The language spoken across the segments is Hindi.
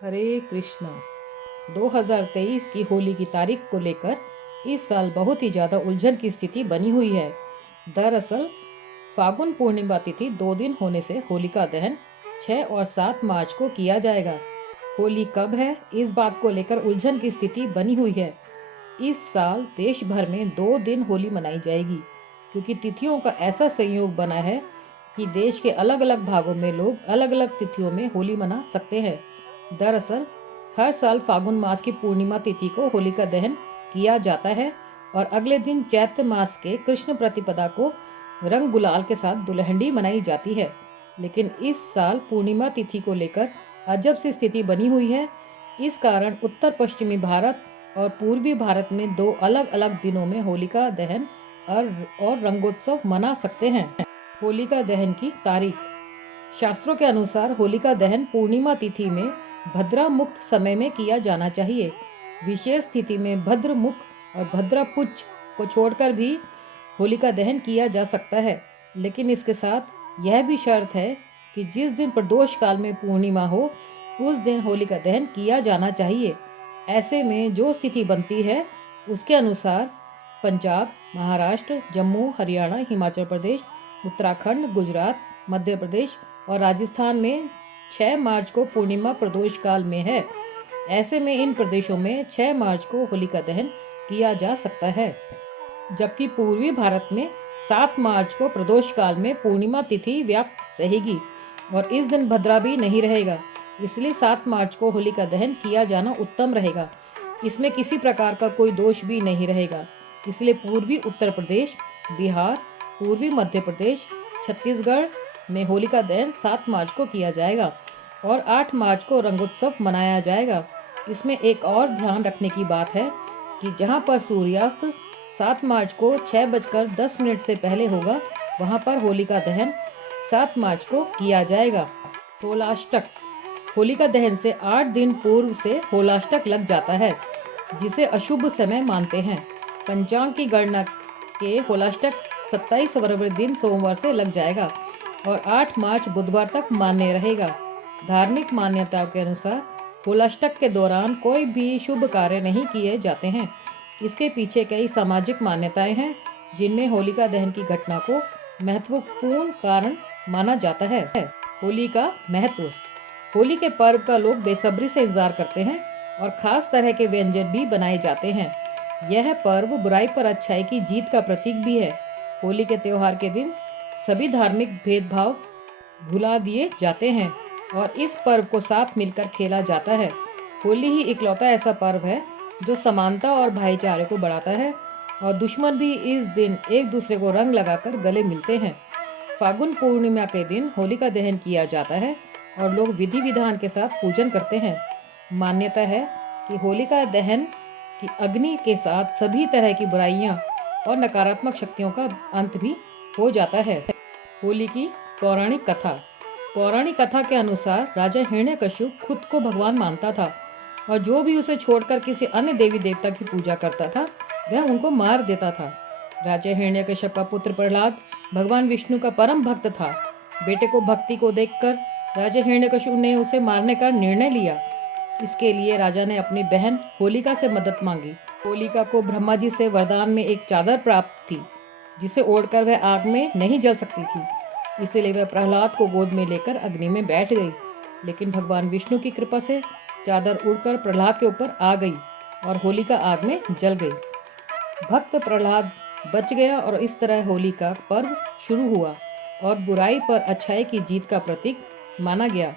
हरे कृष्णा। 2023 की होली की तारीख को लेकर इस साल बहुत ही ज़्यादा उलझन की स्थिति बनी हुई है। दरअसल फागुन पूर्णिमा तिथि 2 दिन होने से होलिका दहन 6 और 7 मार्च को किया जाएगा। होली कब है, इस बात को लेकर उलझन की स्थिति बनी हुई है। इस साल देश भर में 2 दिन होली मनाई जाएगी, क्योंकि तिथियों का ऐसा संयोग बना है कि देश के अलग अलग भागों में लोग अलग अलग तिथियों में होली मना सकते हैं। दरअसल हर साल फागुन मास की पूर्णिमा तिथि को होलिका दहन किया जाता है और अगले दिन चैत्र मास के कृष्ण प्रतिपदा को रंग गुलाल के साथ दुल्हनडी मनाई जाती है। लेकिन इस साल पूर्णिमा तिथि को लेकर अजब सी स्थिति बनी हुई है। इस कारण उत्तर पश्चिमी भारत और पूर्वी भारत में 2 अलग अलग दिनों में होलिका दहन और रंगोत्सव मना सकते हैं। होलिका दहन की तारीख। शास्त्रों के अनुसार होलिका दहन पूर्णिमा तिथि में भद्रा मुक्त समय में किया जाना चाहिए। विशेष स्थिति में भद्र मुख और भद्रा पुच्छ को छोड़कर भी होलिका दहन किया जा सकता है, लेकिन इसके साथ यह भी शर्त है कि जिस दिन प्रदोष काल में पूर्णिमा हो उस दिन होलिका दहन किया जाना चाहिए। ऐसे में जो स्थिति बनती है उसके अनुसार पंजाब, महाराष्ट्र, जम्मू, हरियाणा, हिमाचल प्रदेश, उत्तराखंड, गुजरात, मध्य प्रदेश और राजस्थान में 6 मार्च को पूर्णिमा प्रदोष काल में है। ऐसे में इन प्रदेशों में 6 मार्च को होलिका दहन किया जा सकता है, जबकि पूर्वी भारत में 7 मार्च को प्रदोष काल में पूर्णिमा तिथि व्याप्त रहेगी और इस दिन भद्रा भी नहीं रहेगा। इसलिए 7 मार्च को होलिका दहन किया जाना उत्तम रहेगा। इसमें किसी प्रकार का कोई दोष भी नहीं रहेगा। इसलिए पूर्वी उत्तर प्रदेश, बिहार, पूर्वी मध्य प्रदेश, छत्तीसगढ़ में होलिका दहन 7 मार्च को किया जाएगा और 8 मार्च को रंगोत्सव मनाया जाएगा। इसमें एक और ध्यान रखने की बात है कि जहां पर सूर्यास्त 7 मार्च को 6:10 से पहले होगा, वहां पर होलिका दहन 7 मार्च को किया जाएगा। होलाष्टक। होलिका दहन से 8 दिन पूर्व से होलाष्टक लग जाता है, जिसे अशुभ समय मानते हैं। पंचांग की गणना के होलाष्टक 27 फरवरी दिन सोमवार से लग जाएगा और 8 मार्च बुधवार तक मान्य रहेगा। धार्मिक मान्यताओं के अनुसार होलाष्टक के दौरान कोई भी शुभ कार्य नहीं किए जाते हैं। इसके पीछे कई सामाजिक मान्यताएं हैं, जिनमें होलिका दहन की घटना को महत्वपूर्ण कारण माना जाता है। होली का महत्व। होली के पर्व का लोग बेसब्री से इंतजार करते हैं और खास तरह के व्यंजन भी बनाए जाते हैं। यह पर्व बुराई पर अच्छाई की जीत का प्रतीक भी है। होली के त्योहार के दिन सभी धार्मिक भेदभाव भुला दिए जाते हैं और इस पर्व को साथ मिलकर खेला जाता है। होली ही इकलौता ऐसा पर्व है जो समानता और भाईचारे को बढ़ाता है और दुश्मन भी इस दिन एक दूसरे को रंग लगाकर गले मिलते हैं। फागुन पूर्णिमा के दिन होलिका दहन किया जाता है और लोग विधि विधान के साथ पूजन करते हैं। मान्यता है कि होलिका दहन की अग्नि के साथ सभी तरह की बुराइयां और नकारात्मक शक्तियों का अंत भी हो जाता है। होली की पौराणिक कथा। पौराणिक कथा के अनुसार राजा हिरण्यकश्यप खुद को भगवान मानता था और जो भी उसे छोड़कर किसी अन्य देवी देवता की पूजा करता था वह उनको मार देता था। राजा हिरण्यकश्यप का पुत्र प्रहलाद भगवान विष्णु का परम भक्त था। बेटे को भक्ति को देखकर राजा हिरण्यकश्यप ने उसे मारने का निर्णय लिया। इसके लिए राजा ने अपनी बहन होलिका से मदद मांगी। होलिका को ब्रह्मा जी से वरदान में एक चादर प्राप्त थी, जिसे ओढ़कर वह आग में नहीं जल सकती थी। इसीलिए वह प्रहलाद को गोद में लेकर अग्नि में बैठ गई। लेकिन भगवान विष्णु की कृपा से चादर उड़कर प्रहलाद के ऊपर आ गई और होलिका आग में जल गई। भक्त प्रहलाद बच गया और इस तरह होली का पर्व शुरू हुआ और बुराई पर अच्छाई की जीत का प्रतीक माना गया।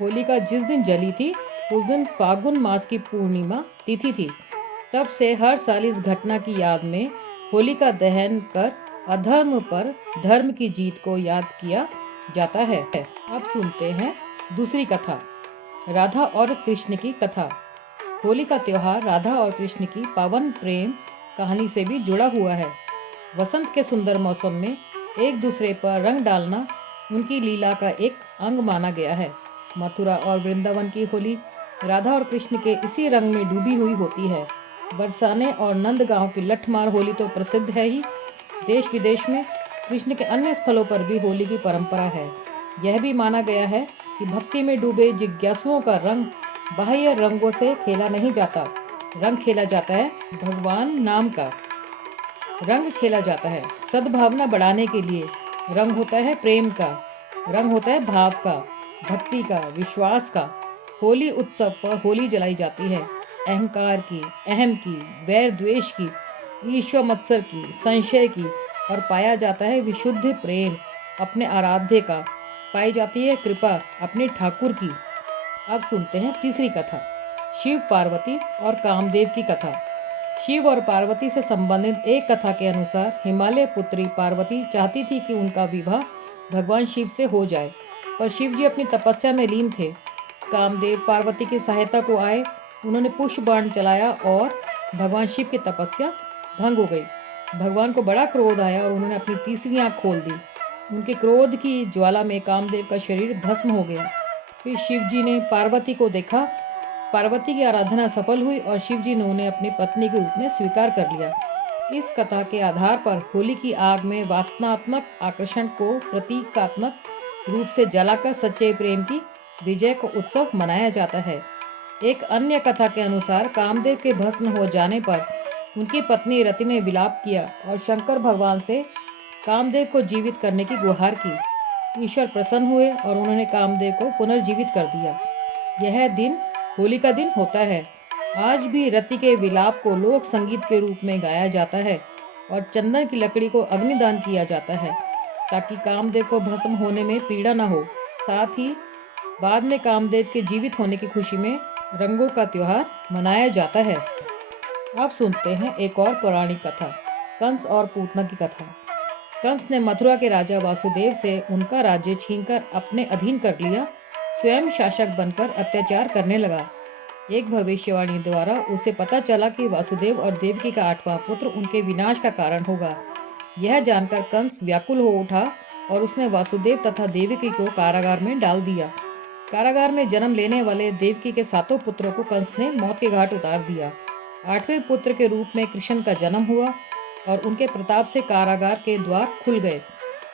होलिका जिस दिन जली थी उस दिन फागुन मास की पूर्णिमा तिथि थी। तब से हर साल इस घटना की याद में होलिका दहन कर अधर्म पर धर्म की जीत को याद किया जाता है। अब सुनते हैं दूसरी कथा, राधा और कृष्ण की कथा। होली का त्योहार राधा और कृष्ण की पावन प्रेम कहानी से भी जुड़ा हुआ है। वसंत के सुंदर मौसम में एक दूसरे पर रंग डालना उनकी लीला का एक अंग माना गया है। मथुरा और वृंदावन की होली राधा और कृष्ण के इसी रंग में डूबी हुई होती है। बरसाने और नंदगांव की लठमार होली तो प्रसिद्ध है ही, देश विदेश में कृष्ण के अन्य स्थलों पर भी होली की परंपरा है। यह भी माना गया है कि भक्ति में डूबे जिज्ञासुओं का रंग बाह्य रंगों से खेला नहीं जाता, रंग खेला जाता है भगवान नाम का। रंग खेला जाता है सद्भावना बढ़ाने के लिए। रंग होता है प्रेम का, रंग होता है भाव का, भक्ति का, विश्वास का। होली उत्सव पर होली जलाई जाती है अहंकार की, अहम की, वैर द्वेष की, ईर्ष्या मत्सर की, संशय की, और पाया जाता है विशुद्ध प्रेम अपने आराध्य का। पाई जाती है कृपा अपने ठाकुर की। अब सुनते हैं तीसरी कथा, शिव पार्वती और कामदेव की कथा। शिव और पार्वती से संबंधित एक कथा के अनुसार हिमालय पुत्री पार्वती चाहती थी कि उनका विवाह भगवान शिव से हो जाए, पर शिव जी अपनी तपस्या में लीन थे। कामदेव पार्वती की सहायता को आए। उन्होंने पुष्प बाण चलाया और भगवान शिव की तपस्या भंग हो गई। भगवान को बड़ा क्रोध आया और उन्होंने अपनी तीसरी आंख खोल दी। उनके क्रोध की ज्वाला में कामदेव का शरीर भस्म हो गया। फिर शिव जी ने पार्वती को देखा। पार्वती की आराधना सफल हुई और शिव जी ने उन्हें अपनी पत्नी के रूप में स्वीकार कर लिया। इस कथा के आधार पर होली की आग में वासनात्मक आकर्षण को प्रतीकात्मक रूप से जलाकर सच्चे प्रेम की विजय का उत्सव मनाया जाता है। एक अन्य कथा के अनुसार कामदेव के भस्म हो जाने पर उनकी पत्नी रति ने विलाप किया और शंकर भगवान से कामदेव को जीवित करने की गुहार की। ईश्वर प्रसन्न हुए और उन्होंने कामदेव को पुनर्जीवित कर दिया। यह दिन होली का दिन होता है। आज भी रति के विलाप को लोक संगीत के रूप में गाया जाता है और चंदन की लकड़ी को अग्निदान किया जाता है ताकि कामदेव को भस्म होने में पीड़ा न हो। साथ ही बाद में कामदेव के जीवित होने की खुशी में रंगों का त्योहार मनाया जाता है। अब सुनते हैं एक और पौराणिक कथा, कंस और पूतना की कथा। कंस ने मथुरा के राजा वासुदेव से उनका राज्य छीनकर अपने अधीन कर लिया। स्वयं शासक बनकर अत्याचार करने लगा। एक भविष्यवाणी द्वारा उसे पता चला कि वासुदेव और देवकी का 8वां पुत्र उनके विनाश का कारण होगा। यह जानकर कंस व्याकुल हो उठा और उसने वासुदेव तथा देवकी को कारागार में डाल दिया। कारागार में जन्म लेने वाले देवकी के 7 पुत्रों को कंस ने मौत के घाट उतार दिया। 8वें पुत्र के रूप में कृष्ण का जन्म हुआ और उनके प्रताप से कारागार के द्वार खुल गए।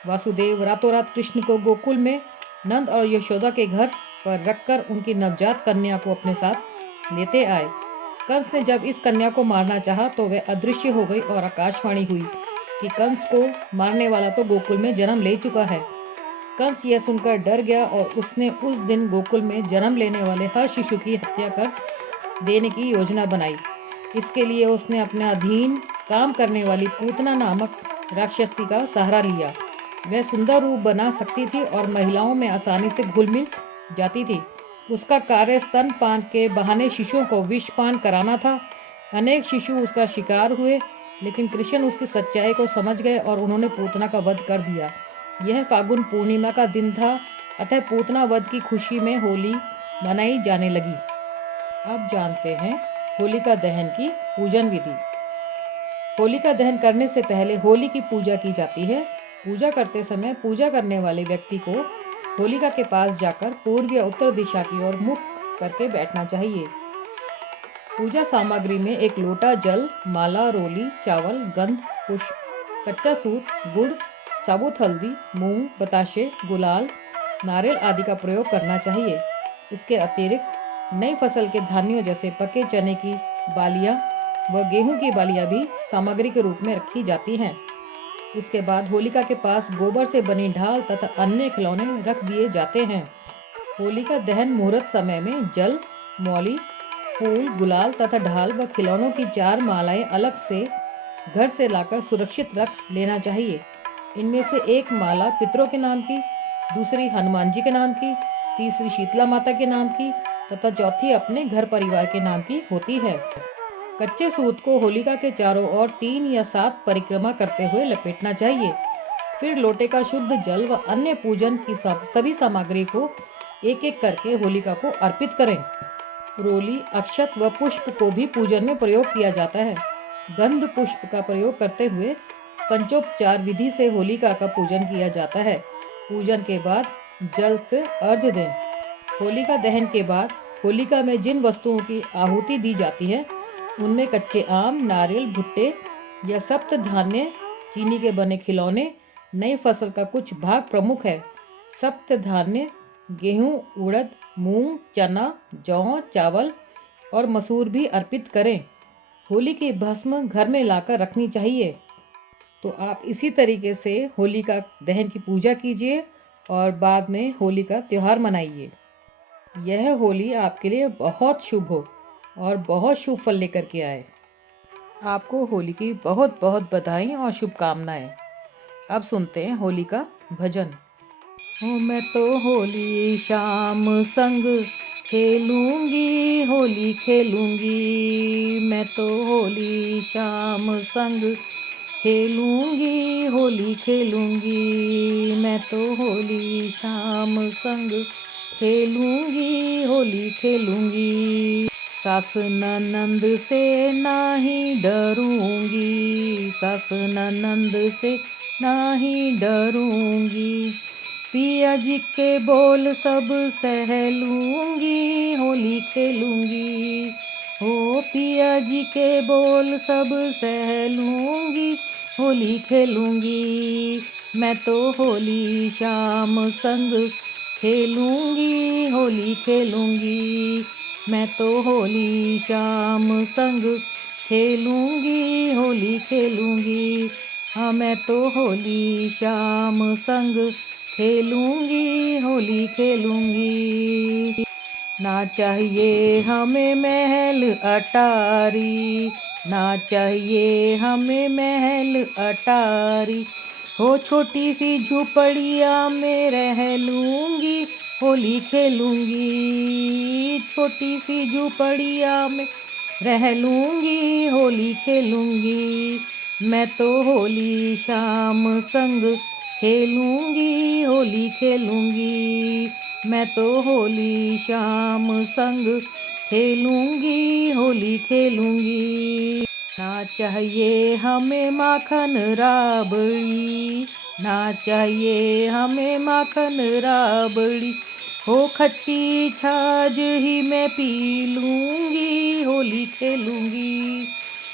वासुदेव रातों रात कृष्ण को गोकुल में नंद और यशोदा के घर पर रखकर उनकी नवजात कन्या को अपने साथ लेते आए। कंस ने जब इस कन्या को मारना चाहा तो वह अदृश्य हो गई और आकाशवाणी हुई कि कंस को मारने वाला तो गोकुल में जन्म ले चुका है। कंस यह सुनकर डर गया और उसने उस दिन गोकुल में जन्म लेने वाले हर शिशु की हत्या कर देने की योजना बनाई। इसके लिए उसने अपने अधीन काम करने वाली पूतना नामक राक्षसी का सहारा लिया। वह सुंदर रूप बना सकती थी और महिलाओं में आसानी से घुल मिल जाती थी। उसका कार्य स्तनपान के बहाने शिशुओं को विषपान कराना था। अनेक शिशु उसका शिकार हुए, लेकिन कृष्ण उसकी सच्चाई को समझ गए और उन्होंने पूतना का वध कर दिया। यह फागुन पूर्णिमा का दिन था, अतः पूतना वध की खुशी में होली मनाई जाने लगी। अब जानते हैं होलिका दहन की पूजन विधि। होलिका दहन करने से पहले होली की पूजा की जाती है। पूजा करते समय पूजा करने वाले व्यक्ति को होलिका के पास जाकर पूर्व या उत्तर दिशा की ओर मुख करके बैठना चाहिए। पूजा सामग्री में एक लोटा जल, माला, रोली, चावल, गंध, पुष्प, कच्चा सूत, गुड़, साबुत हल्दी, मूंग, बताशे, गुलाल, नारियल आदि का प्रयोग करना चाहिए। इसके अतिरिक्त नई फसल के धान्यों जैसे पके चने की बालियां व गेहूं की बालियां भी सामग्री के रूप में रखी जाती हैं। इसके बाद होलिका के पास गोबर से बनी ढाल तथा अन्य खिलौने रख दिए जाते हैं। होलिका दहन मुहूर्त समय में जल, मौली, फूल, गुलाल तथा ढाल व खिलौनों की 4 मालाएं अलग से घर से लाकर सुरक्षित रख लेना चाहिए। इनमें से एक माला पितरों के नाम की, दूसरी हनुमान जी के नाम की, तीसरी शीतला माता के नाम की तथा चौथी अपने घर परिवार के नाम की होती है। कच्चे सूत को होलिका के चारों ओर 3 या 7 परिक्रमा करते हुए लपेटना चाहिए। फिर लोटे का शुद्ध जल व अन्य पूजन की सभी सामग्री को एक एक करके होलिका को अर्पित करें। रोली, अक्षत व पुष्प को भी पूजन में प्रयोग किया जाता है। गंध पुष्प का प्रयोग करते हुए पंचोपचार विधि से होलिका का पूजन किया जाता है। पूजन के बाद जल से अर्घ्य दें। होलिका दहन के बाद होलिका में जिन वस्तुओं की आहुति दी जाती है उनमें कच्चे आम, नारियल, भुट्टे या सप्त धान्य, चीनी के बने खिलौने, नई फसल का कुछ भाग प्रमुख है। सप्त धान्य गेहूँ, उड़द, मूंग, चना, जौ, चावल और मसूर भी अर्पित करें। होली की भस्म घर में लाकर रखनी चाहिए। तो आप इसी तरीके से होलिका दहन की पूजा कीजिए और बाद में होली का त्यौहार मनाइए। यह होली आपके लिए बहुत शुभ हो और बहुत शुभ फल लेकर के आए। आपको होली की बहुत बहुत बधाई और शुभकामनाएं। अब सुनते हैं होली का भजन। हो मैं तो होली शाम संग खेलूंगी, होली खेलूंगी। मैं तो होली शाम संग खेलूंगी, होली खेलूंगी। मैं तो होली शाम संग खेलूंगी, होली खेलूंगी। सास ननंद से नाही डरूंगी, सास ननंद से नाही डरूंगी। पिया जी के बोल सब सह लूंगी, होली खेलूंगी। हो पिया जी के बोल सब सह लूंगी, होली खेलूंगी। मैं तो होली शाम संग खेलूंगी, होली खेलूंगी। मैं तो होली शाम संग खेलूंगी, होली खेलूंगी। हाँ मैं तो होली शाम संग खेलूंगी, होली खेलूंगी। ना चाहिए हमें महल अटारी, ना चाहिए हमें महल अटारी। हो छोटी सी झुपड़िया में रह लूंगी, होली खेलूंगी। छोटी सी झुपड़िया में रह लूंगी, होली खेलूंगी। मैं तो होली शाम संग खेलूंगी, होली खेलूंगी। मैं तो होली शाम संग खेलूंगी, होली खेलूंगी। ना चाहिए हमें माखन राबड़ी, ना चाहिए हमें माखन राबड़ी। हो खट्टी छाछ ही मैं पी लूंगी, होली खेलूंगी।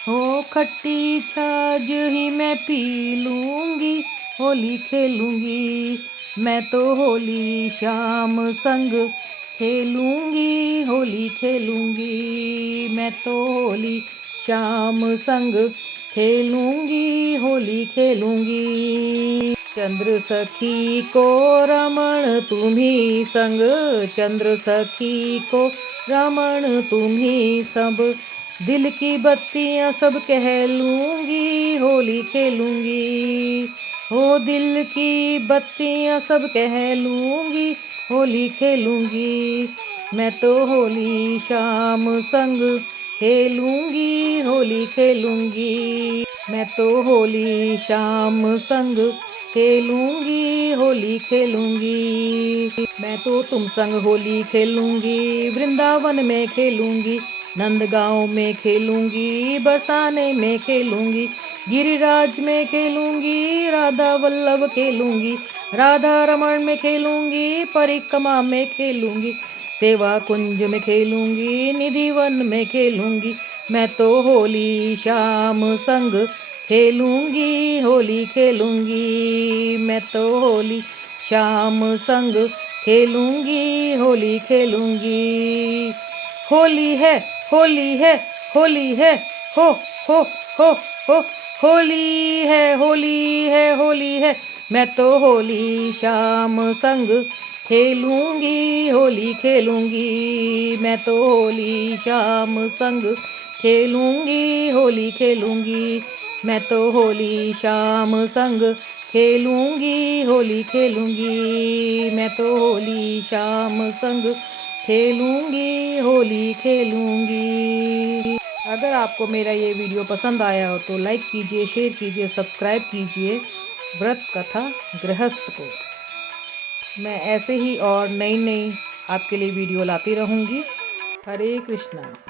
हो खट्टी छाछ ही मैं पी लूंगी, होली खेलूंगी। मैं तो होली शाम संग खेलूंगी, होली खेलूंगी। मैं तो होली शाम संग खेलूंगी, होली खेलूंगी। चंद्र सखी को रमण तुम्ही संग, चंद्र सखी को रमण तुम्ही सब। दिल की बत्तियां सब कह लूंगी, होली खेलूंगी। हो दिल की बत्तियां सब कह लूंगी, होली खेलूंगी। मैं तो होली शाम संग खेलूंगी, होली खेलूंगी। मैं तो होली शाम संग खेलूंगी, होली खेलूंगी। मैं तो तुम संग होली खेलूंगी, वृंदावन में खेलूंगी, नंदगांव में खेलूंगी, बरसाने में खेलूंगी, गिरिराज में खेलूंगी, राधा वल्लभ खेलूंगी, राधा रमण में खेलूंगी, परिक्रमा में खेलूंगी, सेवा कुंज में खेलूंगी, निधि वन में खेलूंगी। मैं तो होली शाम संग खेलूंगी, होली खेलूंगी। मैं तो होली शाम संग खेलूंगी, होली खेलूंगी। होली है, होली है, होली है, हो हो हो हो। होली है, होली है, होली है। मैं तो होली शाम संग खेलूंगी, होली खेलूंगी। मैं तो होली शाम संग खेलूंगी, होली खेलूंगी। मैं तो होली शाम संग खेलूंगी, होली खेलूंगी। मैं तो होली शाम संग खेलूंगी, होली खेलूंगी। अगर आपको मेरा ये वीडियो पसंद आया हो तो लाइक कीजिए, शेयर कीजिए, सब्सक्राइब कीजिए व्रत कथा गृहस्थ को। मैं ऐसे ही और नई नई आपके लिए वीडियो लाती रहूँगी। हरे कृष्णा।